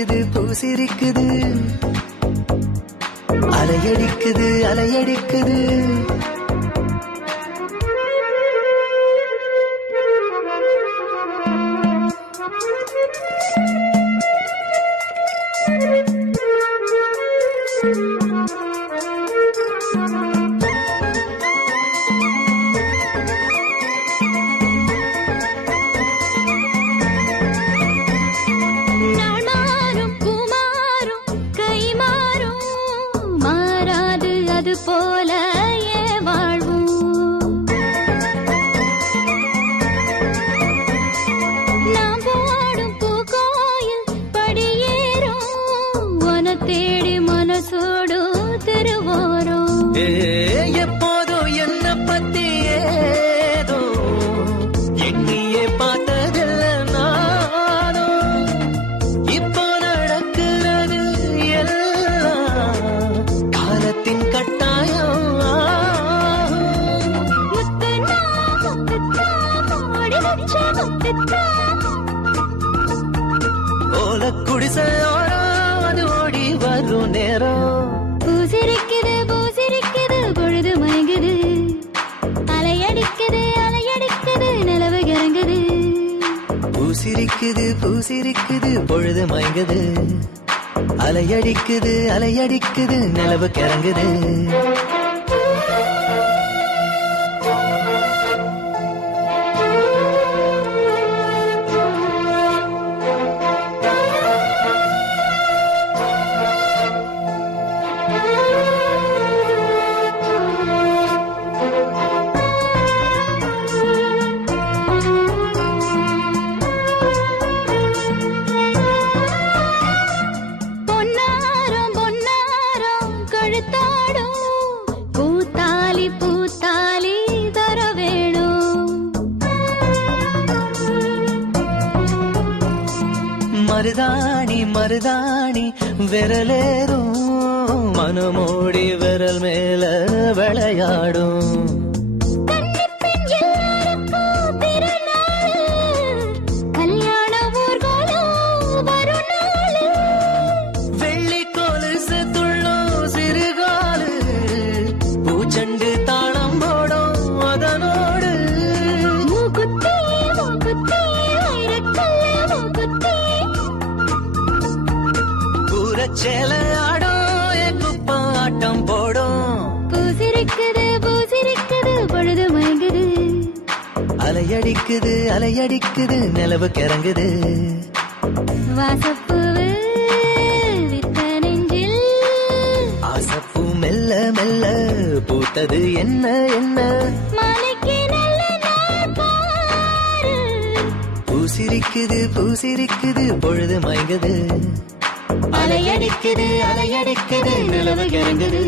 பூசிரிக்குது பூசிரிக்குது அலையடிக்குது அலையடிக்குது போல வாழ்வும் நாம் போடும் பூக்கோயில் படியேறும் உன தேடி மனசோடு திருவோரும் எப்போதும் என்ன பத்தி ஏதோ எண்ணியே பார்த்ததில்ல நானும் இப்போ நடக்கிறது எல்லாம் காலத்தின் குடிசையோரம் அது ஓடி வரும் நேரம் பூசிரிக்குது பூசிரிக்குது பொழுது மயங்குது அலையடிக்குது அலையடிக்குது நிலவு இறங்குது பூசிரிக்குது பூசிரிக்குது பொழுது மயங்குது அலையடிக்குது அலையடிக்குது நிலவு கிறங்குது பூத்தாலி பூத்தாலி தர வேணும் மருதாணி மருதாணி விரலேறும் மனமோடி விரல் மேல விளையாடும் குப்பாட்டம் போடும் பூசிரிக்குது பூசிரிக்குது பொழுது மயங்குது அலையடிக்குது அலையடிக்குது நிலவு கிறங்குது வாசப்பூவு வித்த நெஞ்சில் ஆசப்பூ மெல்ல மெல்ல பூத்தது என்ன என்ன மாலைக்கு நல்ல நாள் பாரு பூசிரிக்குது பூசிரிக்குது பொழுது மயங்குது அலையடிக்குது அலையடிக்குது நிலவு கிறங்குது